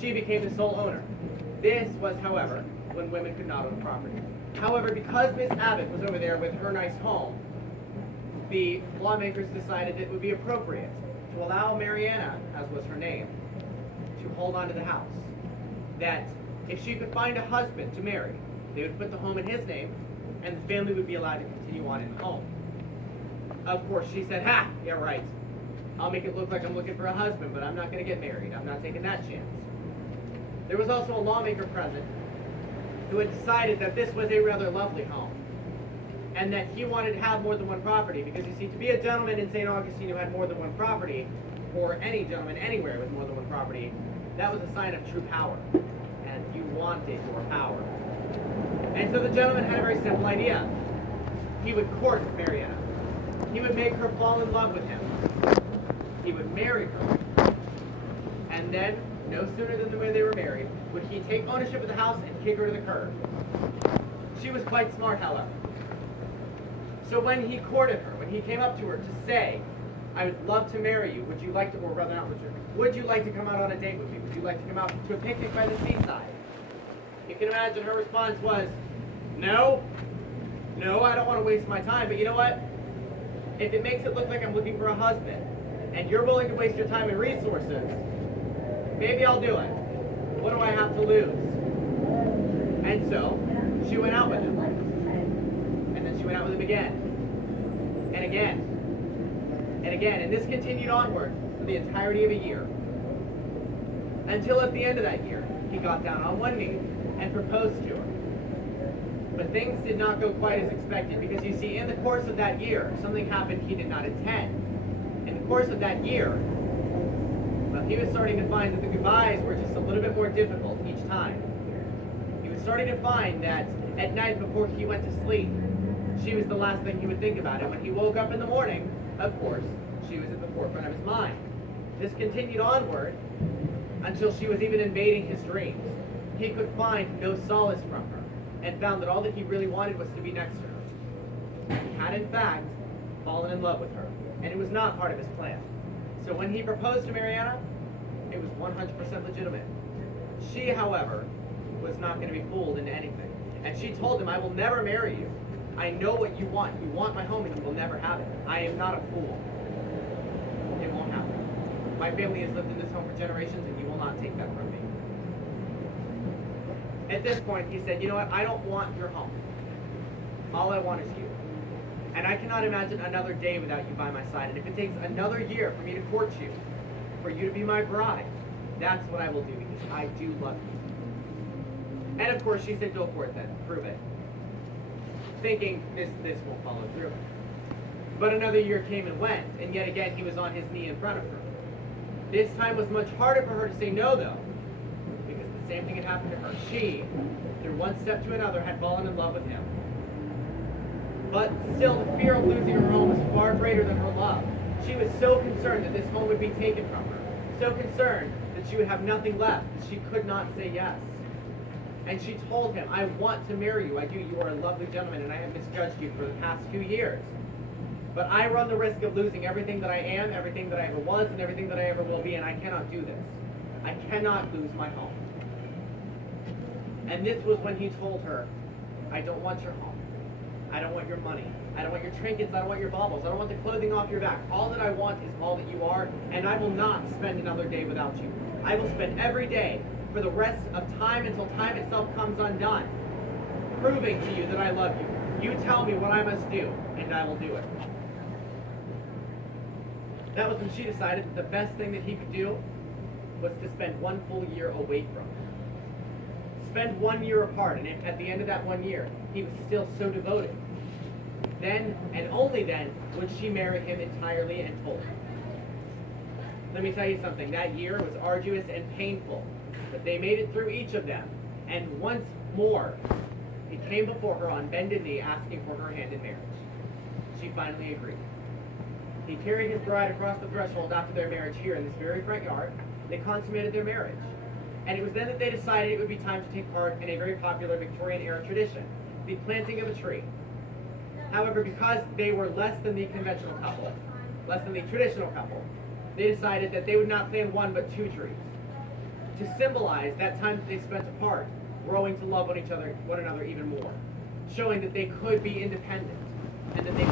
she became the sole owner. This was, however, when women could not own property. However, because Miss Abbott was over there with her nice home, the lawmakers decided it would be appropriate to allow Mariana, as was her name, to hold on to the house. That if she could find a husband to marry, they would put the home in his name, and the family would be allowed to continue on in the home. Of course, she said, "Ha, yeah, right. I'll make it look like I'm looking for a husband, but I'm not going to get married. I'm not taking that chance." There was also a lawmaker present who had decided that this was a rather lovely home, and that he wanted to have more than one property, because you see, to be a gentleman in St. Augustine who had more than one property, or any gentleman anywhere with more than one property, that was a sign of true power, and you wanted your power. And so the gentleman had a very simple idea. He would court Mariana. He would make her fall in love with him. He would marry her. And then, no sooner than the way they were married, would he take ownership of the house and kick her to the curb. She was quite smart, however. So when he courted her, when he came up to her to say, "I would love to marry you, would you like to," or rather not would you like to come out on a date with me? Would you like to come out to a picnic by the seaside? You can imagine her response was, "No, I don't want to waste my time, but you know what? If it makes it look like I'm looking for a husband, and you're willing to waste your time and resources, maybe I'll do it. What do I have to lose?" And so, she went out with him. And then she went out with him again. And again. And again. And this continued onward for the entirety of a year. Until at the end of that year, he got down on one knee and proposed to her. But things did not go quite as expected, because you see, in the course of that year, something happened he did not intend. In the course of that year, well, he was starting to find that the goodbyes were just a little bit more difficult each time. He was starting to find that at night before he went to sleep, she was the last thing he would think about. And when he woke up in the morning, of course, she was at the forefront of his mind. This continued onward until she was even invading his dreams. He could find no solace from her, and found that all that he really wanted was to be next to her. He had, in fact, fallen in love with her, and it was not part of his plan. So when he proposed to Mariana, it was 100% legitimate. She, however, was not going to be fooled into anything. And she told him, "I will never marry you. I know what you want. You want my home, and you will never have it. I am not a fool. It won't happen. My family has lived in this home for generations, and you will not take that from me." At this point, he said, "You know what? I don't want your home. All I want is you. And I cannot imagine another day without you by my side. And if it takes another year for me to court you, for you to be my bride, that's what I will do, because I do love you." And of course, she said, "Go for it then. Prove it." Thinking this won't follow through. But another year came and went, and yet again he was on his knee in front of her. This time was much harder for her to say no, though, because the same thing had happened to her. She, through one step to another, had fallen in love with him. But still, the fear of losing her home was far greater than her love. She was so concerned that this home would be taken from her, so concerned that she would have nothing left, that she could not say yes. And she told him, "I want to marry you. I do. You are a lovely gentleman, and I have misjudged you for the past 2 years. But I run the risk of losing everything that I am, everything that I ever was, and everything that I ever will be, and I cannot do this. I cannot lose my home." And this was when he told her, "I don't want your home. I don't want your money. I don't want your trinkets. I don't want your baubles. I don't want the clothing off your back. All that I want is all that you are, and I will not spend another day without you. I will spend every day for the rest of time until time itself comes undone, proving to you that I love you. You tell me what I must do, and I will do it." That was when she decided that the best thing that he could do was to spend 1 full year away from her. Spend 1 year apart, and at the end of that 1 year, he was still so devoted. Then, and only then, would she marry him entirely and fully. Let me tell you something, that year was arduous and painful, but they made it through each of them, and once more, he came before her on bended knee asking for her hand in marriage. She finally agreed. He carried his bride across the threshold after their marriage here in this very front yard. They consummated their marriage. And it was then that they decided it would be time to take part in a very popular Victorian-era tradition, the planting of a tree. However, because they were less than the conventional couple, less than the traditional couple, they decided that they would not plant 1 but 2 trees. to symbolize that time that they spent apart, growing to love one another even more, showing that they could be independent and that they